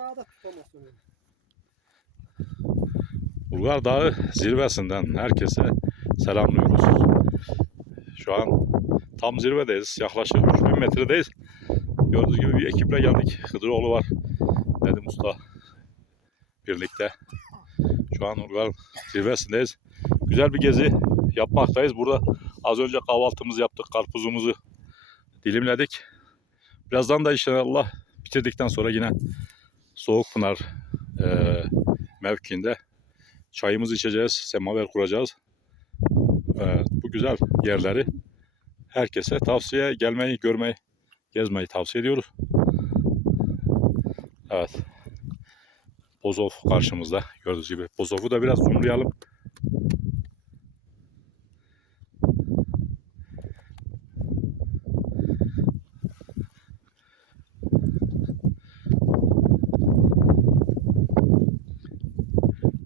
daha da tutamaz onu. Ulgar Dağı zirvesinden herkese selamlıyoruz. Şu an tam zirvedeyiz. Yaklaşık 3000 metredeyiz. Gördüğünüz gibi bir ekiple geldik. Hıdıroğlu var. Nedim Usta birlikte. Şu an Ulgar zirvesindeyiz. Güzel bir gezi yapmaktayız. Burada az önce kahvaltımızı yaptık. Karpuzumuzu dilimledik. Birazdan da inşallah bitirdikten sonra yine Soğukpınar eee mevkiinde çayımızı içeceğiz, semaver kuracağız. Evet, bu güzel yerleri herkese tavsiye gelmeyi, görmeyi, gezmeyi tavsiye ediyoruz. Evet. Bozov karşımızda gördüğünüz gibi. Bozov'u da biraz zoomlayalım.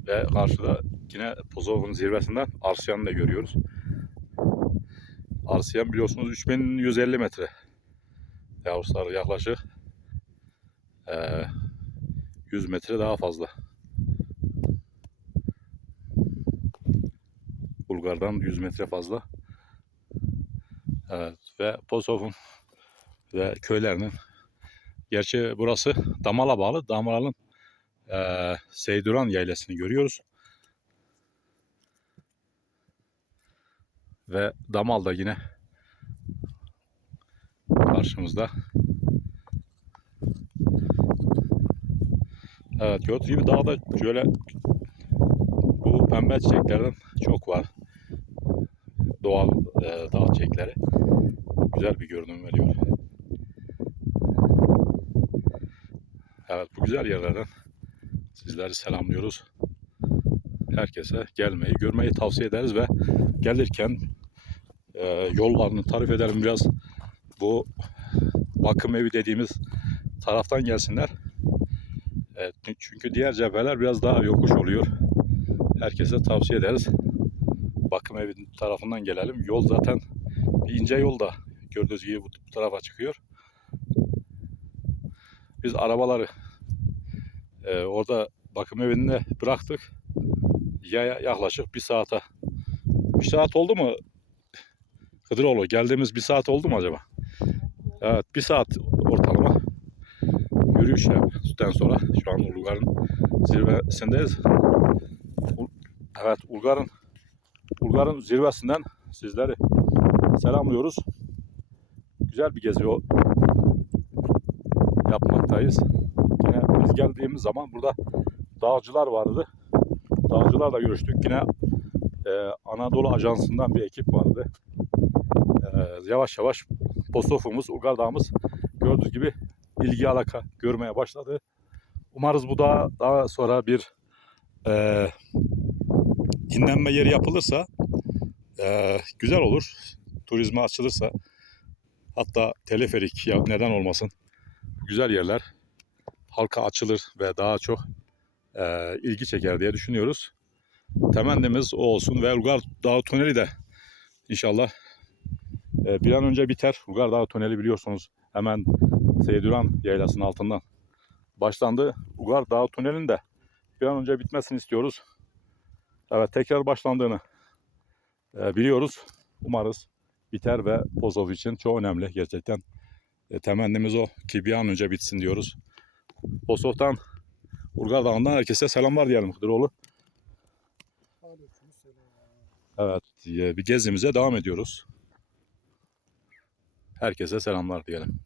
Ve karşıda yine Pozov'un zirvesinden Arsiyan'ı da görüyoruz. Arsiyan biliyorsunuz 3150 metre. Yavruları yaklaşık eee, 100 metre daha fazla. Bulgar'dan 100 metre fazla. Evet ve Pozov'un ve köylerinin gerçi burası Damal'a bağlı. Damal'ın eee Seyduran yaylasını görüyoruz. Ve Damal da yine karşımızda. Evet gördüğünüz gibi dağda şöyle bu pembe çiçeklerden çok var. Doğal eee dağ çiçekleri. Güzel bir görünüm veriyor. Evet bu güzel yerlerden Sizleri selamlıyoruz. Herkese gelmeyi, görmeyi tavsiye ederiz ve gelirken e, yollarını tarif edelim biraz. Bu bakım evi dediğimiz taraftan gelsinler. Evet, çünkü diğer cepheler biraz daha yokuş oluyor. Herkese tavsiye ederiz. Bakım evi tarafından gelelim. Yol zaten bir ince yolda gördüğünüz gibi bu, bu tarafa çıkıyor. Biz arabaları ee, orada bakım evinde bıraktık. Ya yaklaşık bir saate. Bir saat oldu mu? Kıdıroğlu geldiğimiz bir saat oldu mu acaba? Evet bir saat ortalama yürüyüş yaptıktan sonra şu an Ulgar'ın zirvesindeyiz. Evet Ulgar'ın Ulgar'ın zirvesinden sizleri selamlıyoruz. Güzel bir gezi yapmaktayız. Yine biz geldiğimiz zaman burada dağcılar vardı. Dağcılarla görüştük. Yine e, Anadolu Ajansı'ndan bir ekip vardı. E, yavaş yavaş Postofumuz, Ulgar Dağımız gördüğünüz gibi ilgi alaka görmeye başladı. Umarız bu da daha sonra bir e, dinlenme yeri yapılırsa e, güzel olur. Turizme açılırsa hatta teleferik ya neden olmasın güzel yerler halka açılır ve daha çok e, ilgi çeker diye düşünüyoruz. Temennimiz o olsun ve Ulgar Dağı Tüneli de inşallah bir an önce biter. Ulgar Dağı Tüneli biliyorsunuz hemen Seyduran Yaylası'nın altından başlandı. Ulgar Dağı Tüneli'nin de bir an önce bitmesini istiyoruz. Evet tekrar başlandığını e, biliyoruz. Umarız biter ve Pozov için çok önemli gerçekten. E, temennimiz o ki bir an önce bitsin diyoruz. Bosov'tan Urgar Dağı'ndan herkese selamlar diyelim Kıdıroğlu. Evet e, bir gezimize devam ediyoruz. Herkese selamlar diyelim.